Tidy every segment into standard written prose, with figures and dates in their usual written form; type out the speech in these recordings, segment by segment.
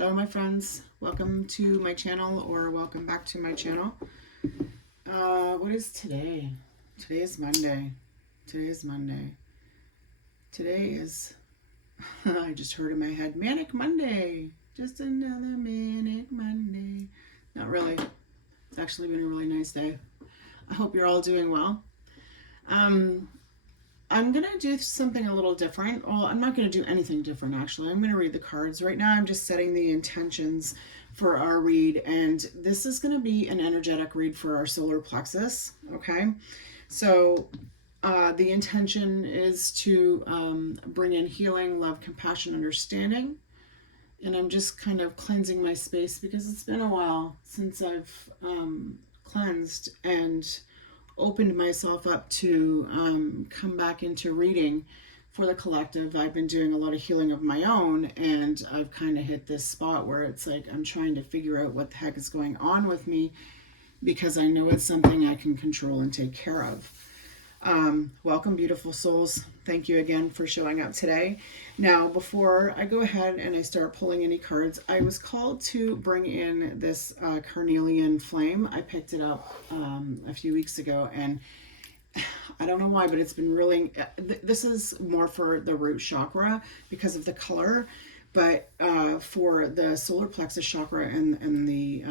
Hello my friends, welcome to my channel or welcome back to my channel. What is today? Today is Monday. Today is, I just heard in my head, Manic Monday. Just another Manic Monday. Not really. It's actually been a really nice day. I hope you're all doing well. I'm going to do something a little different. Well, I'm not going to do anything different, actually. I'm going to read the cards. Right now, I'm just setting the intentions for our read, and this is going to be an energetic read for our solar plexus, okay? So the intention is to bring in healing, love, compassion, understanding, and I'm just kind of cleansing my space because it's been a while since I've cleansed and opened myself up to come back into reading for the collective. I've been doing a lot of healing of my own, and I've kind of hit this spot where it's like I'm trying to figure out what the heck is going on with me because I know it's something I can control and take care of. Welcome, beautiful souls. Thank you again for showing up today. Now, before I go ahead and I start pulling any cards, I was called to bring in this carnelian flame. I picked it up a few weeks ago, and I don't know why, but it's been really, this is more for the root chakra because of the color, but for the solar plexus chakra and the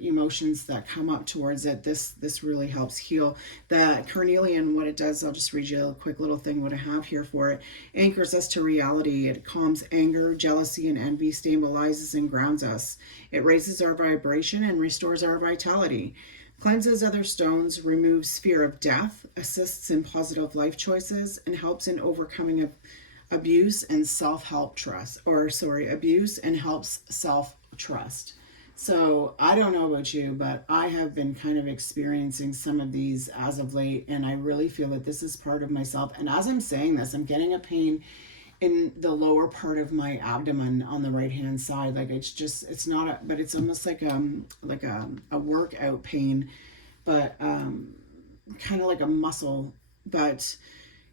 emotions that come up towards it, this really helps heal. The carnelian, what it does, I'll just read you a quick little thing what I have here for it. Anchors us to reality. It calms anger, jealousy, and envy, stabilizes and grounds us. It raises our vibration and restores our vitality. Cleanses other stones, removes fear of death, assists in positive life choices, and helps in overcoming abuse and self-help trust. Abuse and helps self-trust. So I don't know about you, but I have been kind of experiencing some of these as of late, and I really feel that this is part of myself. And as I'm saying this, I'm getting a pain in the lower part of my abdomen on the right hand side. Like it's not but it's almost like a workout pain, but kind of like a muscle. But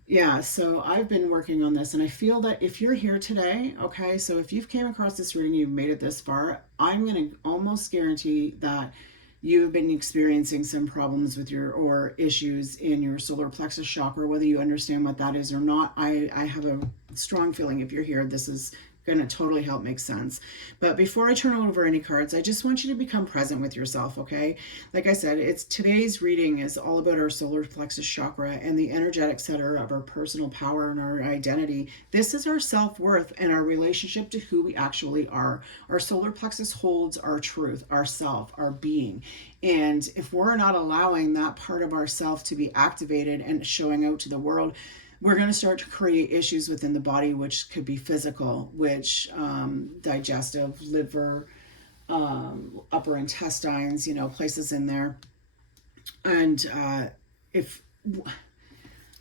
yeah, so I've been working on this, and I feel that if you're here today, okay, so if you've came across this reading, you've made it this far, I'm going to almost guarantee that you've been experiencing some problems with or issues in your solar plexus chakra, whether you understand what that is or not. I have a strong feeling if you're here, this is going to totally help make sense. But before I turn over any cards, I just want you to become present with yourself, okay? Like I said, today's reading is all about our solar plexus chakra and the energetic center of our personal power and our identity. This is our self-worth and our relationship to who we actually are. Our solar plexus holds our truth, our self, our being. And if we're not allowing that part of ourself to be activated and showing out to the world, we're going to start to create issues within the body, which could be physical, which digestive, liver, upper intestines, places in there. And if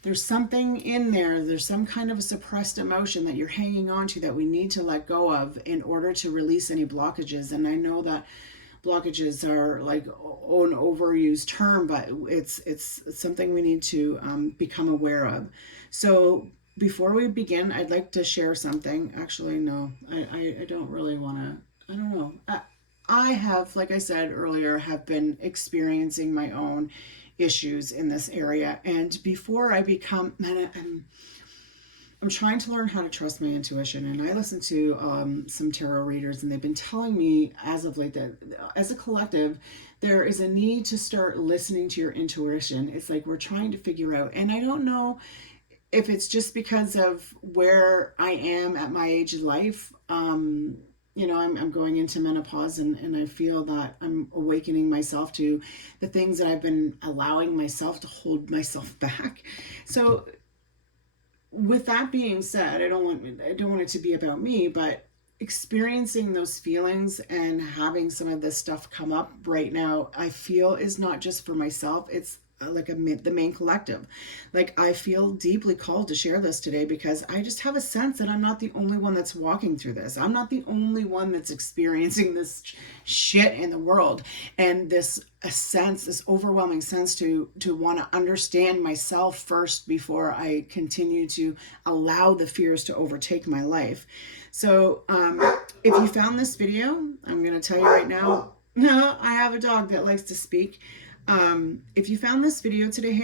there's something in there's some kind of a suppressed emotion that you're hanging on to that we need to let go of in order to release any blockages. And I know that blockages are like an overused term, but it's something we need to become aware of. So before we begin, I'd like to share something. Actually, no, I don't really want to. I don't know. I have, like I said earlier, have been experiencing my own issues in this area, and before I become, I'm trying to learn how to trust my intuition, and I listen to some tarot readers, and they've been telling me as of late that as a collective, there is a need to start listening to your intuition. It's like we're trying to figure out, and I don't know if it's just because of where I am at my age of life. I'm going into menopause, and I feel that I'm awakening myself to the things that I've been allowing myself to hold myself back. So with that being said, I don't want it to be about me, but experiencing those feelings and having some of this stuff come up right now, I feel is not just for myself. the main collective. Like, I feel deeply called to share this today because I just have a sense that I'm not the only one that's walking through this. I'm not the only one that's experiencing this shit in the world, and this overwhelming sense to want to understand myself first before I continue to allow the fears to overtake my life. So if you found this video, I'm going to tell you right now, I have a dog that likes to speak. If you found this video today,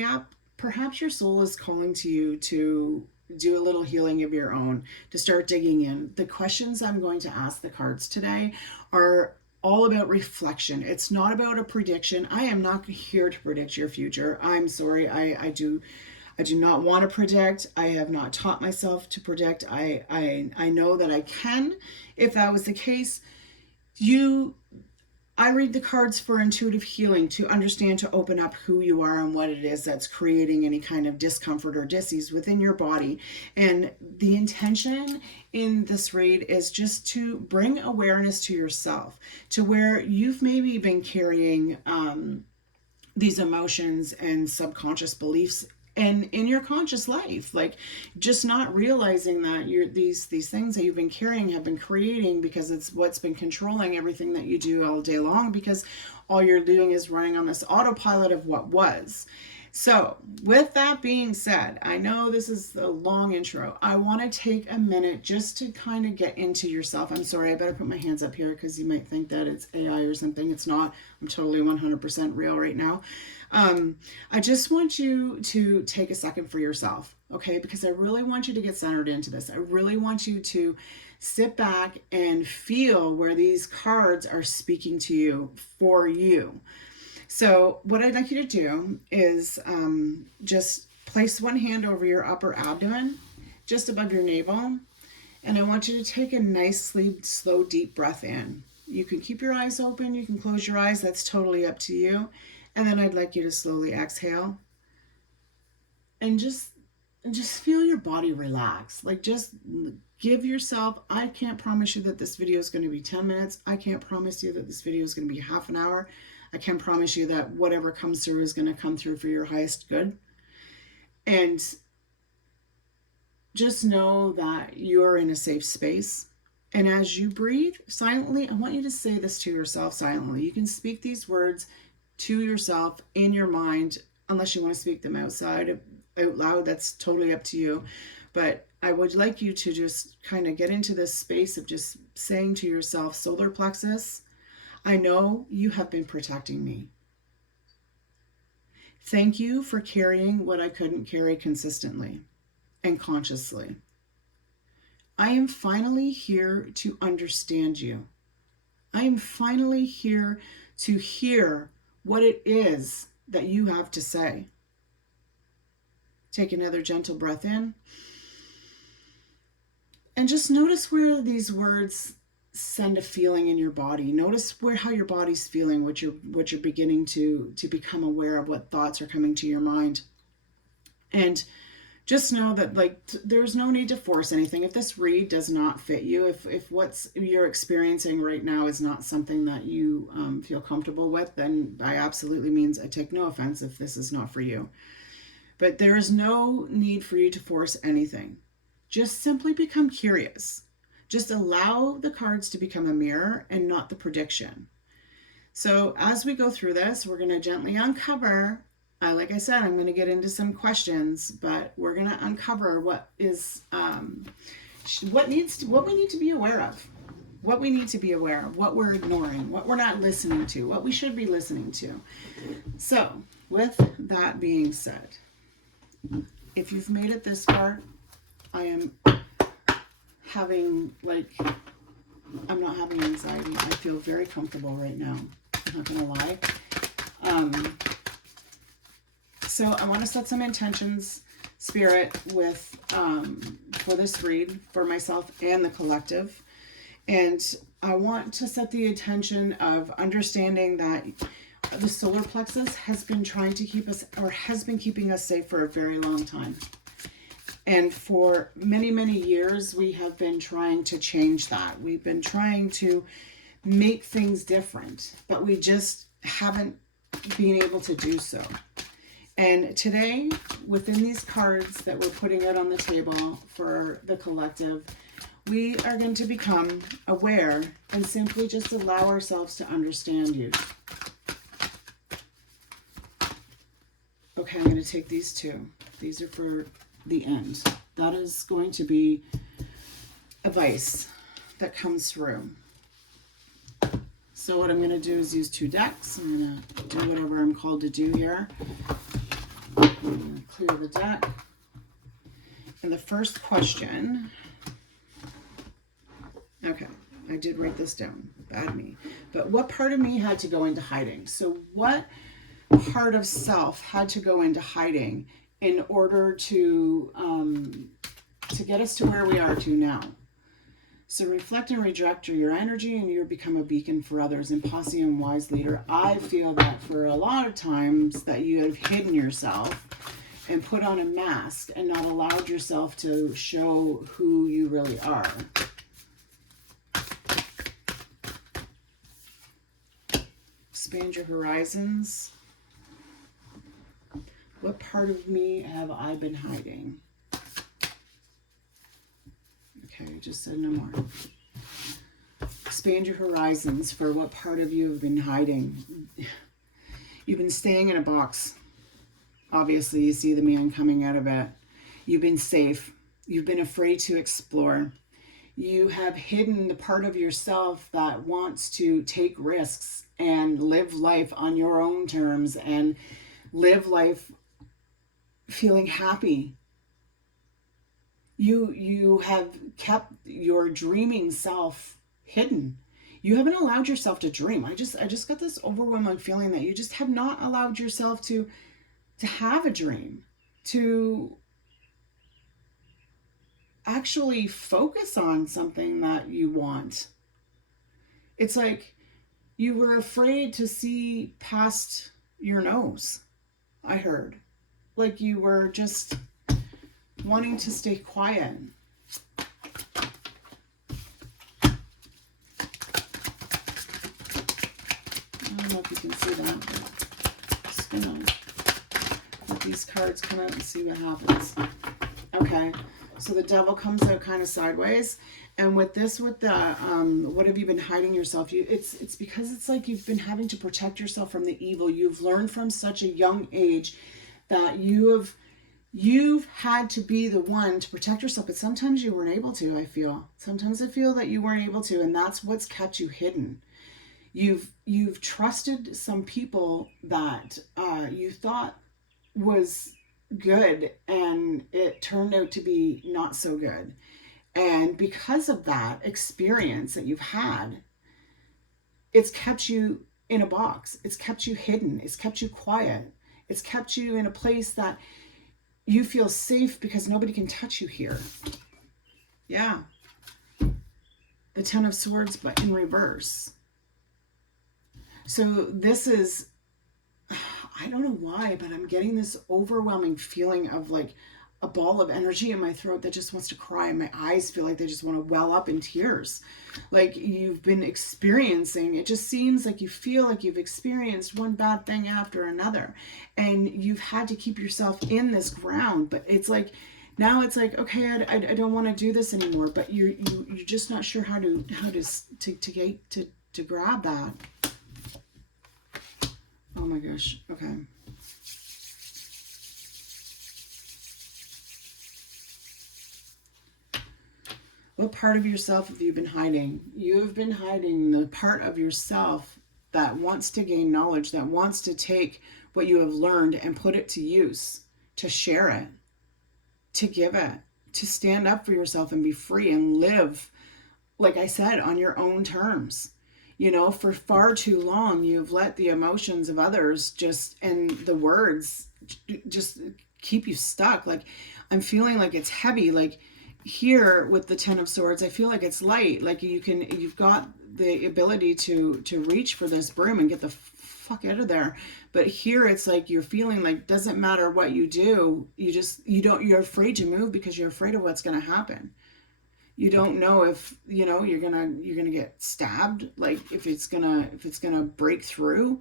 perhaps your soul is calling to you to do a little healing of your own, to start digging in. The questions I'm going to ask the cards today are all about reflection. It's not about a prediction. I am not here to predict your future. I'm sorry. I do not want to predict. I have not taught myself to predict. I know that I can. If that was the case, I read the cards for intuitive healing, to understand, to open up who you are and what it is that's creating any kind of discomfort or dis-ease within your body. And the intention in this read is just to bring awareness to yourself, to where you've maybe been carrying these emotions and subconscious beliefs and in your conscious life, like just not realizing that these things that you've been carrying have been creating, because it's what's been controlling everything that you do all day long, because all you're doing is running on this autopilot of what was. So with that being said, I know this is a long intro. I want to take a minute just to kind of get into yourself. I'm sorry, I better put my hands up here because you might think that it's AI or something. It's not. I'm totally 100% real right now. I just want you to take a second for yourself, okay? Because I really want you to get centered into this. I really want you to sit back and feel where these cards are speaking to you for you. So what I'd like you to do is just place one hand over your upper abdomen, just above your navel, and I want you to take a nice, slow, deep breath in. You can keep your eyes open, you can close your eyes, that's totally up to you. And then I'd like you to slowly exhale and just feel your body relax. Like, just give yourself, I can't promise you that this video is going to be 10 minutes. I can't promise you that this video is going to be half an hour. I can promise you that whatever comes through is going to come through for your highest good. And just know that you're in a safe space. And as you breathe silently, I want you to say this to yourself silently. You can speak these words to yourself in your mind, unless you want to speak them out loud. That's totally up to you. But I would like you to just kind of get into this space of just saying to yourself, solar plexus, I know you have been protecting me. Thank you for carrying what I couldn't carry consistently and consciously. I am finally here to understand you. I am finally here to hear what it is that you have to say. Take another gentle breath in. And just notice where these words send a feeling in your body. Notice how your body's feeling, what you're beginning to become aware of, what thoughts are coming to your mind. And just know that, like, there's no need to force anything. If this read does not fit you, if what's you're experiencing right now is not something that you feel comfortable with, then by absolutely means, I take no offense if this is not for you. But there is no need for you to force anything. Just simply become curious. Just allow the cards to become a mirror and not the prediction. So as we go through this, we're going to gently uncover. Like I said, I'm going to get into some questions, but we're going to uncover what we need to be aware of, what we need to be aware of, what we're ignoring, what we're not listening to, what we should be listening to. So with that being said, if you've made it this far, I am having, I'm not having anxiety. I feel very comfortable right now. I'm not going to lie. So I want to set some intentions, Spirit, with for this read, for myself and the collective. And I want to set the intention of understanding that the solar plexus has been trying to keep us, or has been keeping us safe for a very long time. And for many, many years, we have been trying to change that. We've been trying to make things different, but we just haven't been able to do so. And today, within these cards that we're putting out on the table for the collective, we are going to become aware and simply just allow ourselves to understand you. Okay, I'm going to take these two. These are for the end. That is going to be advice that comes through. So what I'm going to do is use two decks. I'm going to do whatever I'm called to do here. I'm going to clear the deck. And the first question... Okay, I did write this down. Bad me. But what part of me had to go into hiding? So what part of self had to go into hiding in order to get us to where we are to now? So reflect and redirect your energy, and you become a beacon for others. And posse and wise leader, I feel that for a lot of times that you have hidden yourself and put on a mask and not allowed yourself to show who you really are. Expand your horizons. What part of me have I been hiding? Okay, I just said no more. Expand your horizons for what part of you have been hiding. You've been staying in a box. Obviously, you see the man coming out of it. You've been safe. You've been afraid to explore. You have hidden the part of yourself that wants to take risks and live life on your own terms and live life feeling happy. You have kept your dreaming self hidden. You haven't allowed yourself to dream. I just got this overwhelming feeling that you just have not allowed yourself to have a dream, to actually focus on something that you want. It's like you were afraid to see past your nose, I heard. Like you were just wanting to stay quiet. I don't know if you can see that, but I'm just gonna let these cards come out and see what happens. Okay, so the devil comes out kind of sideways, and with the what have you been hiding yourself? It's because it's like you've been having to protect yourself from the evil. You've learned from such a young age that you've had to be the one to protect yourself, but sometimes you weren't able to. Sometimes I feel that you weren't able to, and that's what's kept you hidden. You've trusted some people that you thought was good, and it turned out to be not so good. And because of that experience that you've had, it's kept you in a box. It's kept you hidden. It's kept you quiet. It's kept you in a place that you feel safe because nobody can touch you here. Yeah. The Ten of Swords, but in reverse. So this is, I don't know why, but I'm getting this overwhelming feeling of like a ball of energy in my throat that just wants to cry, and my eyes feel like they just want to well up in tears. Like you've been experiencing, it just seems like you feel like you've experienced one bad thing after another, and you've had to keep yourself in this ground. But it's like, now it's like, okay, I don't want to do this anymore, but you're just not sure how to grab that. Oh my gosh. Okay. What part of yourself have you been hiding? You have been hiding the part of yourself that wants to gain knowledge, that wants to take what you have learned and put it to use, to share it, to give it, to stand up for yourself and be free and live, like I said, on your own terms. You know, for far too long, you've let the emotions of others and the words just keep you stuck. Like, I'm feeling like it's heavy. Like here with the Ten of Swords, I feel like it's light. Like you've got the ability to reach for this broom and get the fuck out of there. But here it's like you're feeling like doesn't matter what you do, you're afraid to move because you're afraid of what's going to happen. You don't know if, you're gonna get stabbed, like if it's gonna break through,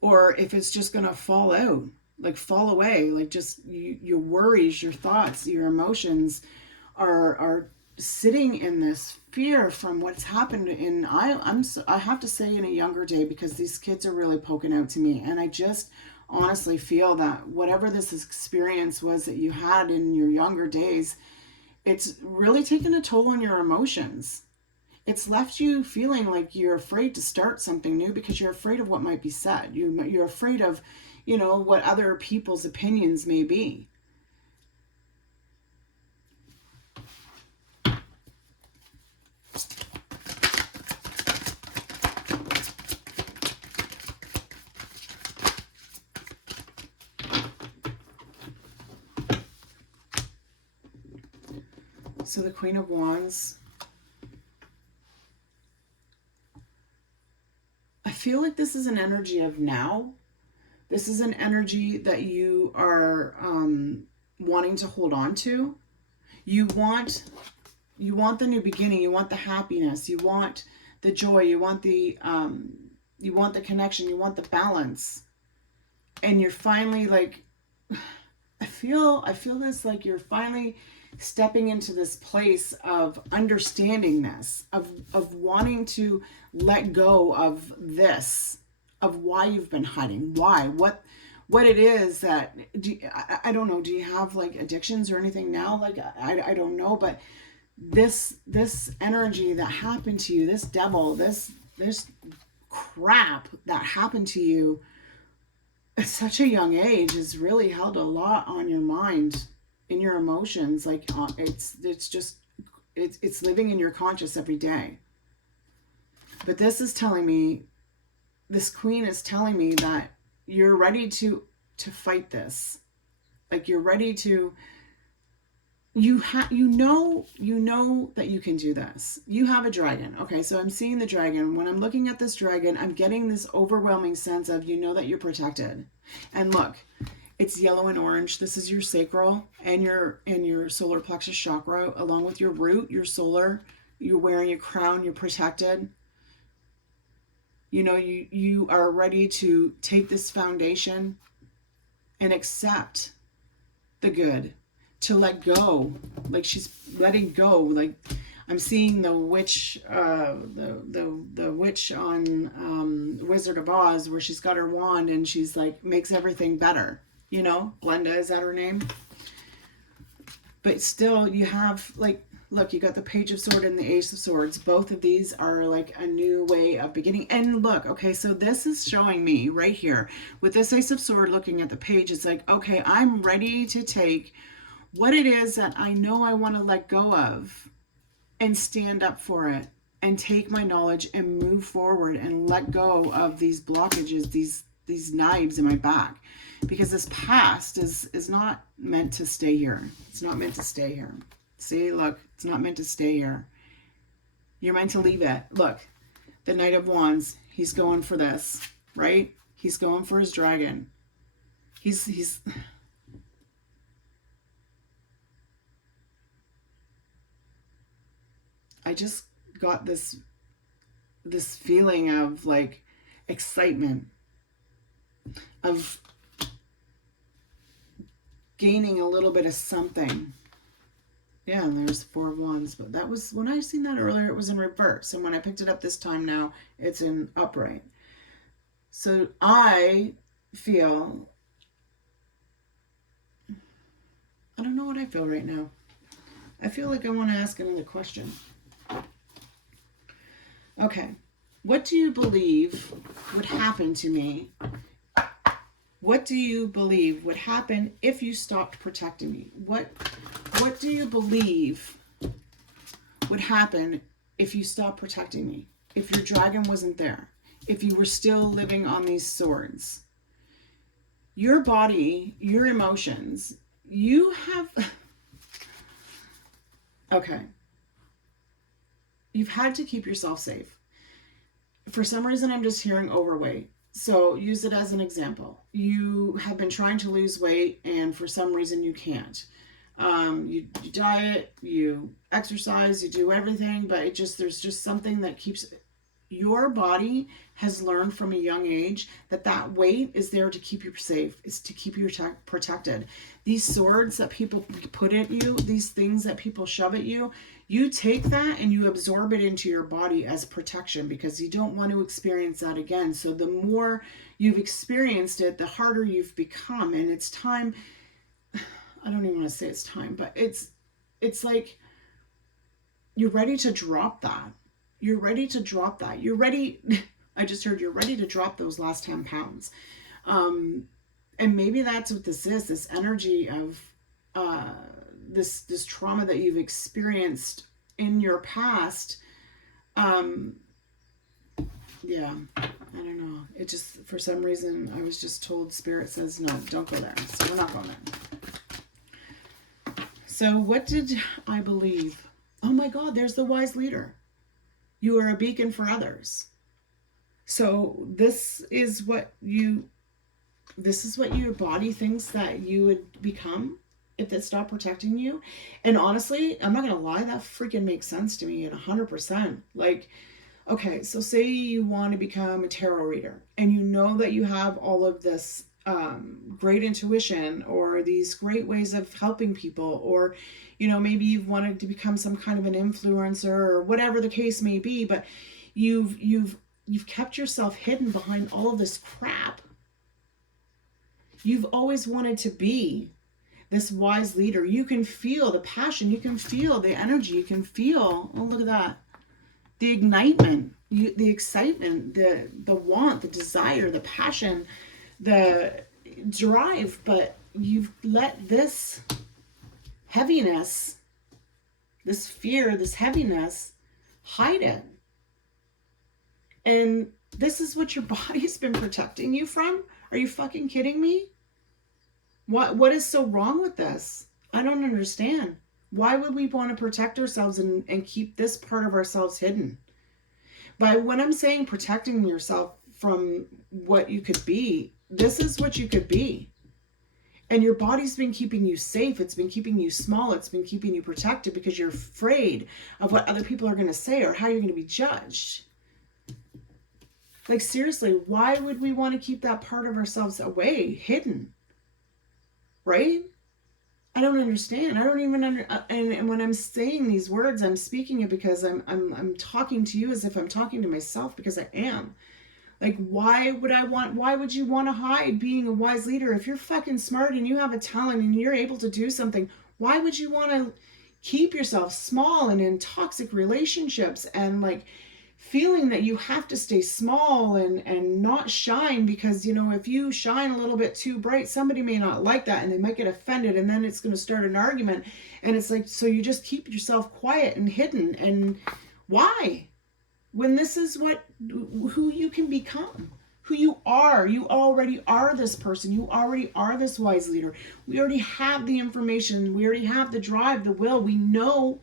or if it's just gonna fall out. like fall away. Like just your worries, your thoughts, your emotions are sitting in this fear from what's happened in I have to say in a younger day, because these kids are really poking out to me, and I just honestly feel that whatever this experience was that you had in your younger days, it's really taken a toll on your emotions. It's left you feeling like you're afraid to start something new because you're afraid of what might be said. You're afraid of, what other people's opinions may be. So the Queen of Wands, I feel like this is an energy of now. This is an energy that you are wanting to hold on to. You want the new beginning. You want the happiness. You want the joy. You want the connection. You want the balance. And you're finally like, I feel this, like you're finally stepping into this place of understanding this, of wanting to let go of this, of why you've been hiding, what it is that, I don't know, do you have like addictions or anything now? Like, I don't know, but this energy that happened to you, this devil, this crap that happened to you at such a young age has really held a lot on your mind, in your emotions. Like it's living in your conscious every day. But this is telling me, this queen is telling me that you're ready to fight this. Like you're ready to, you know that you can do this. You have a dragon. Okay, so I'm seeing the dragon. When I'm looking at this dragon, I'm getting this overwhelming sense of, that you're protected. And look, it's yellow and orange. This is your sacral and your solar plexus chakra, along with your root, your solar. You're wearing a crown. You're protected. You are ready to take this foundation and accept the good, to let go. Like she's letting go. Like I'm seeing the witch, the witch on Wizard of Oz, where she's got her wand and she's like makes everything better. Glenda, is that her name? But still, you have like, look, you got the Page of Swords and the Ace of Swords. Both of these are like a new way of beginning. And look, okay, so this is showing me right here with this Ace of Swords, looking at the page, it's like, okay, I'm ready to take what it is that I know I want to let go of and stand up for it and take my knowledge and move forward and let go of these blockages, these knives in my back. Because this past is not meant to stay here. It's not meant to stay here. See, look, it's not meant to stay here. You're meant to leave it. Look, the Knight of Wands, he's going for this, right? He's going for his dragon. He's I just got this feeling of like excitement, of gaining a little bit of something. Yeah, and there's Four of Wands, but that was, when I seen that earlier, it was in reverse. And when I picked it up this time now, it's in upright. So I feel, I don't know what I feel right now. I feel like I want to ask another question. Okay. What do you believe would happen to me? What do you believe would happen if you stopped protecting me? What do you believe would happen if you stopped protecting me? If your dragon wasn't there? If you were still living on these swords? Your body, your emotions, you have... Okay. You've had to keep yourself safe. For some reason, I'm just hearing overweight. So use it as an example. You have been trying to lose weight, and for some reason you can't. You diet, you exercise, you do everything, but there's just something that keeps Your body has learned from a young age that that weight is there to keep you safe, is to keep you protected. These swords that people put at you, these things that people shove at you, you take that and you absorb it into your body as protection because you don't want to experience that again. So the more you've experienced it, the harder you've become. And it's time, I don't even want to say it's time, but it's like you're ready to drop that. You're ready to drop that. You're ready. I just heard you're ready to drop those last 10 pounds. And maybe that's what this is, this energy of this trauma that you've experienced in your past. Yeah, I don't know. It just, for some reason, I was just told Spirit says, no, don't go there. So we're not going there. So what did I believe? Oh my God, there's the wise leader. You are a beacon for others. So this is what your body thinks that you would become if it stopped protecting you. And honestly, I'm not going to lie, that freaking makes sense to me at 100%. Like, okay, so say you want to become a tarot reader and you know that you have all of this great intuition or these great ways of helping people, or maybe you've wanted to become some kind of an influencer or whatever the case may be, but you've kept yourself hidden behind all of this crap. You've always wanted to be this wise leader. You can feel the passion, you can feel the energy, you can feel, oh look at that, the ignitement, the excitement, the want, the desire, the passion, the drive, but you've let this heaviness, this fear, this heaviness, hide it. And this is what your body's been protecting you from? Are you fucking kidding me? What is so wrong with this? I don't understand. Why would we want to protect ourselves and keep this part of ourselves hidden? But when I'm saying protecting yourself from what you could be, this is what you could be. And your body's been keeping you safe. It's been keeping you small. It's been keeping you protected because you're afraid of what other people are going to say or how you're going to be judged. Like, seriously, why would we want to keep that part of ourselves away, hidden? Right? I don't understand. I don't even and when I'm saying these words, I'm speaking it because I'm talking to you as if I'm talking to myself, because I am. Like, why would you want to hide being a wise leader? If you're fucking smart and you have a talent and you're able to do something, why would you want to keep yourself small and in toxic relationships and like feeling that you have to stay small and not shine? Because, if you shine a little bit too bright, somebody may not like that and they might get offended, and then it's going to start an argument. And it's like, so you just keep yourself quiet and hidden. And why? When this is who you can become, who you are. You already are this person. You already are this wise leader. We already have the information. We already have the drive, the will. We know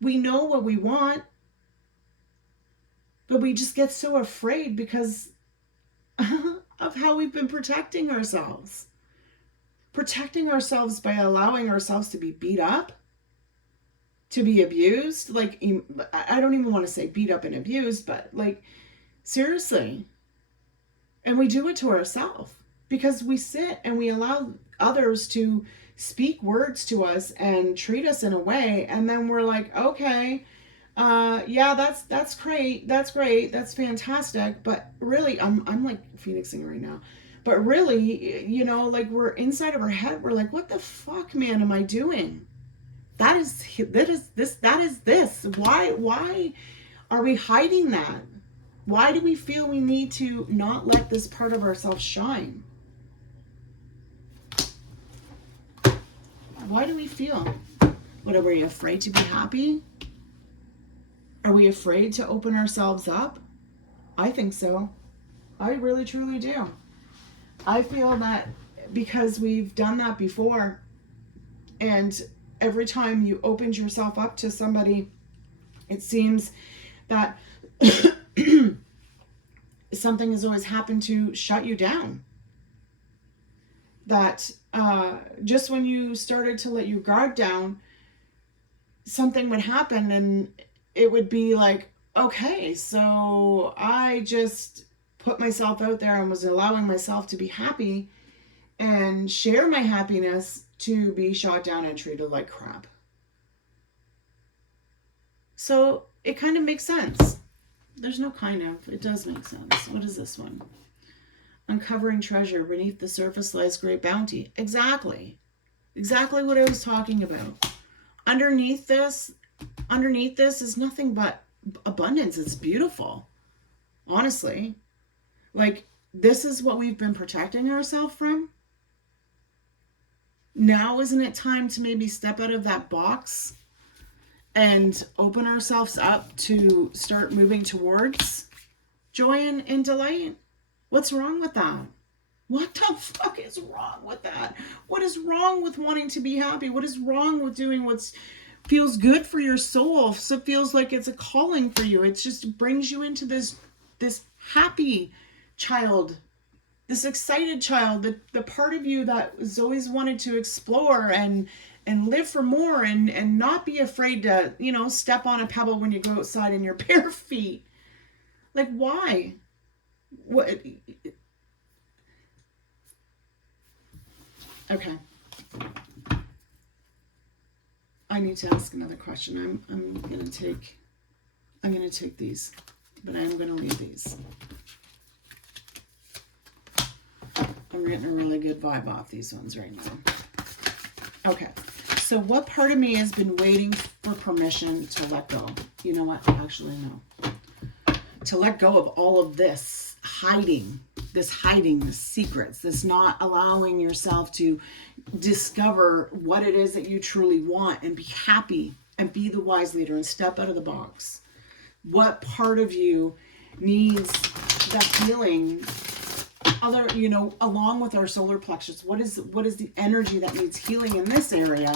what we want. But we just get so afraid because of how we've been protecting ourselves. Protecting ourselves by allowing ourselves to be beat up, to be abused. Like, I don't even want to say beat up and abused, but like, seriously. And we do it to ourselves because we sit and we allow others to speak words to us and treat us in a way. And then we're like, okay, yeah, that's great. That's great. That's fantastic. But really, I'm like phoenixing right now. But really, like, we're inside of our head. We're like, what the fuck, man, am I doing? That is this. Why are we hiding that? Why do we feel we need to not let this part of ourselves shine? Why do we feel? What, are we afraid to be happy? Are we afraid to open ourselves up? I think so. I really, truly do. I feel that because we've done that before, and every time you opened yourself up to somebody, it seems that something has always happened to shut you down. That just when you started to let your guard down, something would happen and it would be like, Okay, so I just put myself out there and was allowing myself to be happy and share my happiness to be shot down and treated like crap. So it kind of makes sense. There's no kind of, it does make sense. What is this one? Uncovering treasure beneath the surface lies great bounty. Exactly. Exactly what I was talking about. Underneath this, underneath this is nothing but abundance. It's beautiful. Honestly. Like, this is what we've been protecting ourselves from. Now, isn't it time to maybe step out of that box and open ourselves up to start moving towards joy and delight? What's wrong with that? What the fuck is wrong with that? What is wrong with wanting to be happy? What is wrong with doing what feels good for your soul? So it feels like it's a calling for you. It just brings you into this happy child, this excited child, the part of you that has always wanted to explore and live for more and not be afraid to, step on a pebble when you go outside in your bare feet. Like, why? What? Okay. I need to ask another question. I'm gonna take these, but I'm gonna leave these. I'm getting a really good vibe off these ones right now. Okay. So what part of me has been waiting for permission to let go? You know what? Actually, no. To let go of all of this hiding, this secrets, this not allowing yourself to discover what it is that you truly want and be happy and be the wise leader and step out of the box. What part of you needs that healing? Along with our solar plexus, what is the energy that needs healing in this area?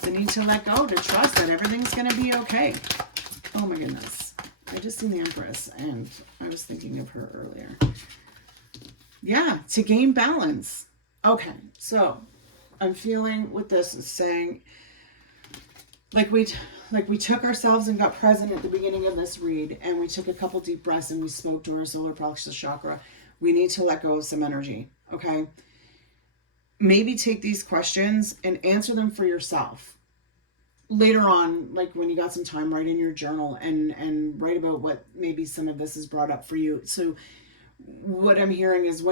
The need to let go, to trust that everything's going to be okay. Oh my goodness. I just seen the Empress and I was thinking of her earlier. Yeah, to gain balance. Okay, so I'm feeling with this saying, like we took ourselves and got present at the beginning of this read, and we took a couple deep breaths and we spoke to our solar plexus chakra. We need to let go of some energy, okay? Maybe take these questions and answer them for yourself. Later on, like when you got some time, write in your journal and write about what maybe some of this is brought up for you. So what I'm hearing is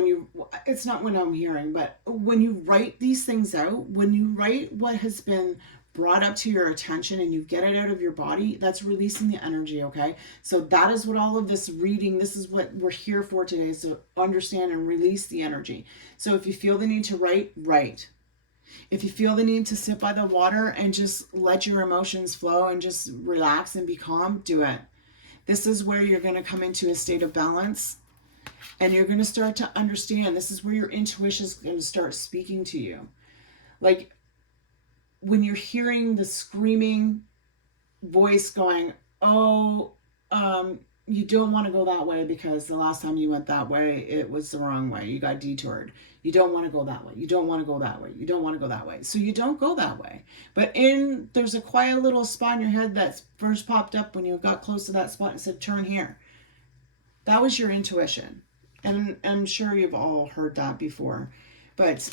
it's not what I'm hearing, but when you write these things out, when you write what has been brought up to your attention and you get it out of your body, that's releasing the energy, okay? So that is what all of this reading, this is what we're here for today, so understand and release the energy. So if you feel the need to write. If you feel the need to sit by the water and just let your emotions flow and just relax and be calm, do it. This is where you're going to come into a state of balance. And you're going to start to understand, this is where your intuition is going to start speaking to you. Like when you're hearing the screaming voice going, oh, you don't want to go that way because the last time you went that way, it was the wrong way. You got detoured. You don't want to go that way. You don't want to go that way. You don't want to go that way. So you don't go that way. But there's a quiet little spot in your head that first popped up when you got close to that spot and said, turn here. That was your intuition. And I'm sure you've all heard that before. But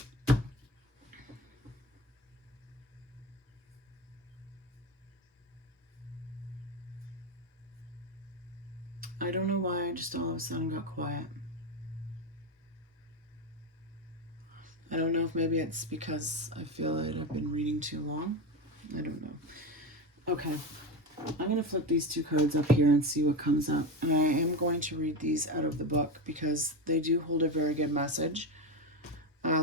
I don't know why I just all of a sudden got quiet. I don't know if maybe it's because I feel that I've been reading too long. I don't know. Okay. I'm going to flip these two cards up here and see what comes up. And I am going to read these out of the book because they do hold a very good message.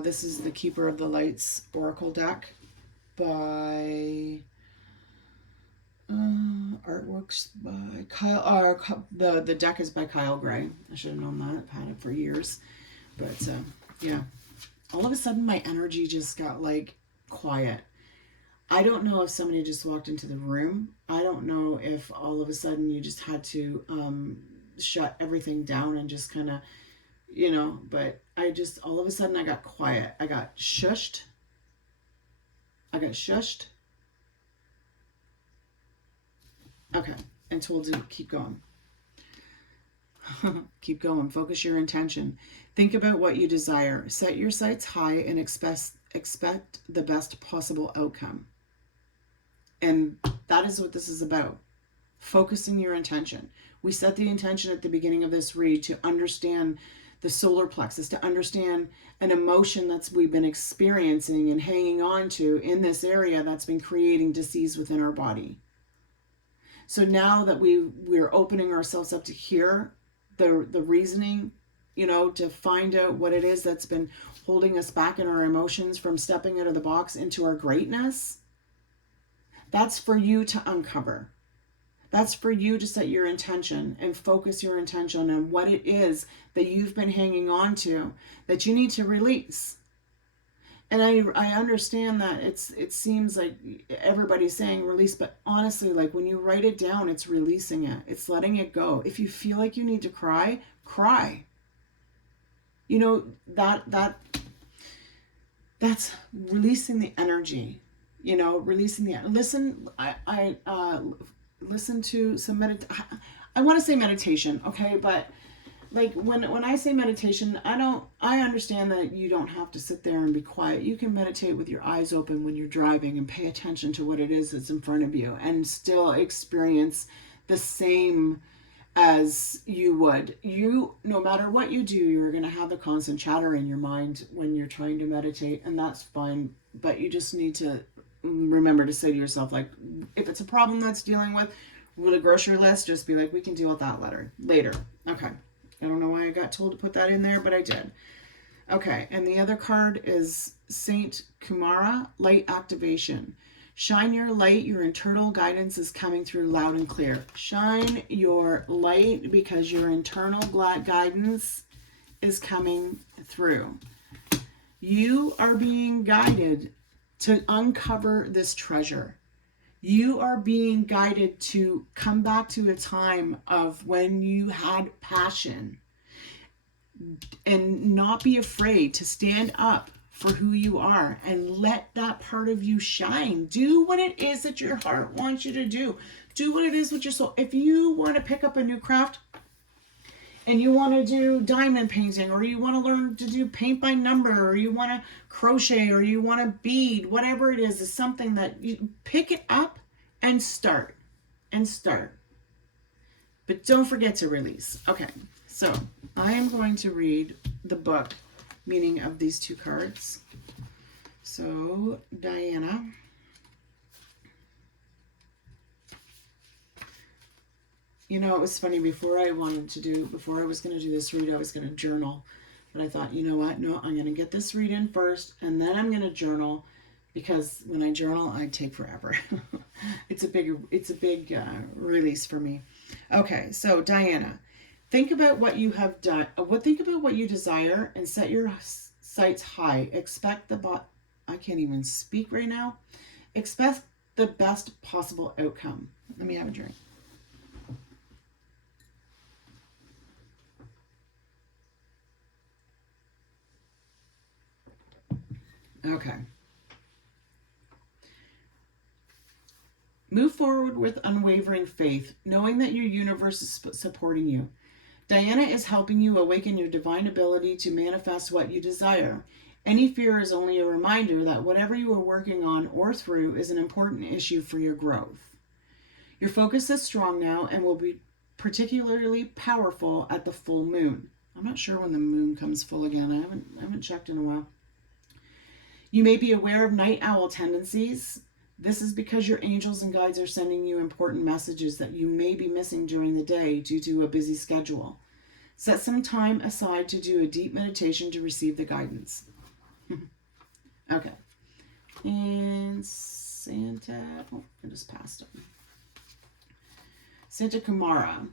This is the Keeper of the Lights Oracle deck by artworks by Kyle. The deck is by Kyle Gray. I should have known that. I've had it for years. But yeah. All of a sudden my energy just got like quiet. I don't know if somebody just walked into the room. I don't know if all of a sudden you just had to shut everything down and just kind of, but I just, all of a sudden I got quiet. I got shushed. Okay. and told to keep going. Keep going. Focus your intention. Think about what you desire. Set your sights high and expect the best possible outcome. And that is what this is about. Focusing your intention. We set the intention at the beginning of this read to understand the solar plexus, to understand an emotion that's we've been experiencing and hanging on to in this area that's been creating disease within our body. So now that we're opening ourselves up to hear the reasoning, to find out what it is that's been holding us back in our emotions from stepping out of the box into our greatness, that's for you to uncover. That's for you to set your intention and focus your intention on what it is that you've been hanging on to that you need to release. And I understand that it seems like everybody's saying release, but honestly, like when you write it down, it's releasing it. It's letting it go. If you feel like you need to cry, cry. That's releasing the energy. Releasing the listen. I listen to some I want to say meditation, okay, but like when I say meditation, I understand that you don't have to sit there and be quiet. You can meditate with your eyes open when you're driving and pay attention to what it is that's in front of you and still experience the same as you would. No matter what you do, you're going to have the constant chatter in your mind when you're trying to meditate, and that's fine, but you just need to remember to say to yourself, like, if it's a problem that's dealing with a grocery list, just be like, we can deal with that later. Okay. I don't know why I got told to put that in there, but I did. Okay, and the other card is Saint Kumara, light activation. Shine your light. Your internal guidance is coming through loud and clear. Shine your light because your internal guidance is coming through. You are being guided to uncover this treasure. You are being guided to come back to a time of when you had passion and not be afraid to stand up for who you are and let that part of you shine. Do what it is that your heart wants you to do. Do what it is with your soul. If you want to pick up a new craft and you want to do diamond painting, or you want to learn to do paint by number, or you want to crochet, or you want to bead, whatever it is something that you pick it up and start. But don't forget to release. Okay, so I am going to read the book meaning of these two cards. So, Diana. It was funny, before I was going to do this read, I was going to journal. But I thought, you know what? No, I'm going to get this read in first, and then I'm going to journal, because when I journal, I take forever. It's a big release for me. Okay, so Diana, think about what you have done. Think about what you desire and set your sights high. I can't even speak right now. Expect the best possible outcome. Let me have a drink. Okay. Move forward with unwavering faith, knowing that your universe is supporting you. Diana is helping you awaken your divine ability to manifest what you desire. Any fear is only a reminder that whatever you are working on or through is an important issue for your growth. Your focus is strong now and will be particularly powerful at the full moon. I'm not sure when the moon comes full again. I haven't checked in a while. You may be aware of night owl tendencies. This is because your angels and guides are sending you important messages that you may be missing during the day due to a busy schedule. Set some time aside to do a deep meditation to receive the guidance. Okay. And Santa, I just passed him. Santa Kumara.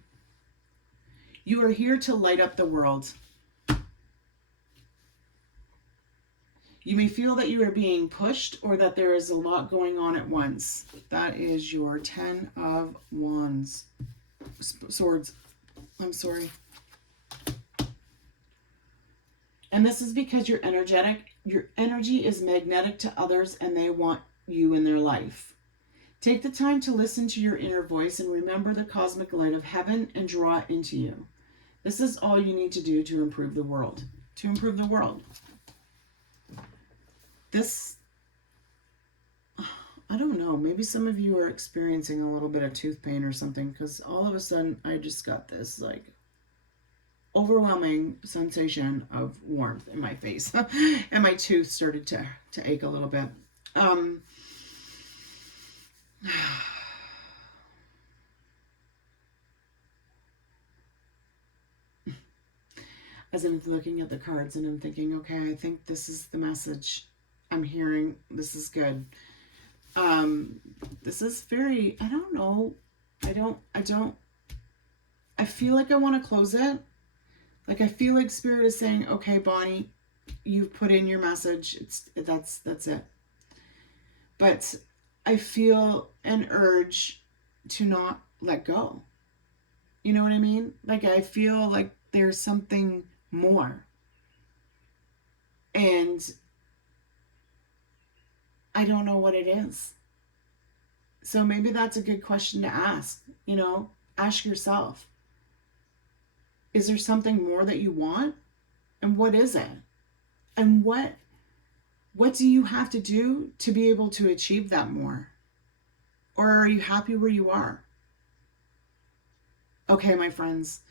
You are here to light up the world. You may feel that you are being pushed or that there is a lot going on at once. That is your 10 of Wands. Swords. I'm sorry. And this is because your energy is magnetic to others and they want you in their life. Take the time to listen to your inner voice and remember the cosmic light of heaven and draw it into you. This is all you need to do to improve the world. To improve the world. This, I don't know, maybe some of you are experiencing a little bit of tooth pain or something, because all of a sudden I just got this like overwhelming sensation of warmth in my face and my tooth started to ache a little bit. As I'm looking at the cards and I'm thinking, okay, I think this is the message I'm hearing. This is good. This is very, I don't know. I feel like I want to close it. Like I feel like Spirit is saying, okay, Bonnie, you've put in your message. That's it. But I feel an urge to not let go. You know what I mean? Like I feel like there's something more. And I don't know what it is. So maybe that's a good question to ask. You know, ask yourself, is there something more that you want? And what is it? And what do you have to do to be able to achieve that more? Or are you happy where you are? Okay, my friends,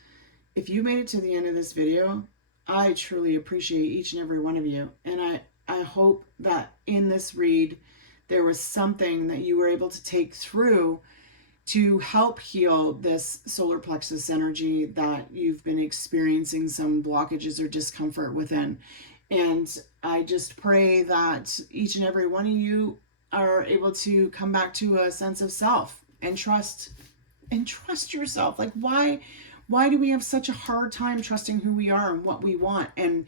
if you made it to the end of this video, I truly appreciate each and every one of you. And I hope that in this read, there was something that you were able to take through to help heal this solar plexus energy that you've been experiencing some blockages or discomfort within. And I just pray that each and every one of you are able to come back to a sense of self and trust yourself. Like why do we have such a hard time trusting who we are and what we want? And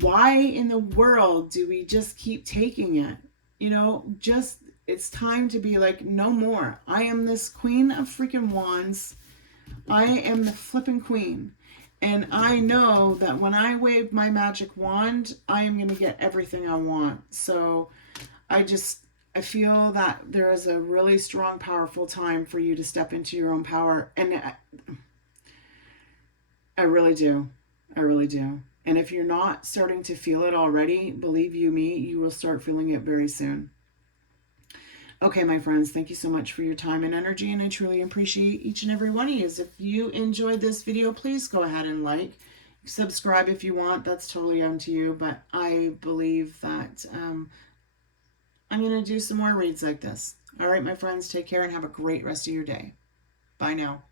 why in the world do we just keep taking it? You know, just it's time to be like, no more. I am this queen of freaking wands. I am the flipping queen. And I know that when I wave my magic wand, I am going to get everything I want. So I feel that there is a really strong, powerful time for you to step into your own power. And I really do. I really do. And if you're not starting to feel it already, believe you me, you will start feeling it very soon. Okay, my friends, thank you so much for your time and energy, and I truly appreciate each and every one of you. If you enjoyed this video, please go ahead and like, subscribe if you want. That's totally up to you, but I believe that I'm going to do some more reads like this. All right, my friends, take care and have a great rest of your day. Bye now.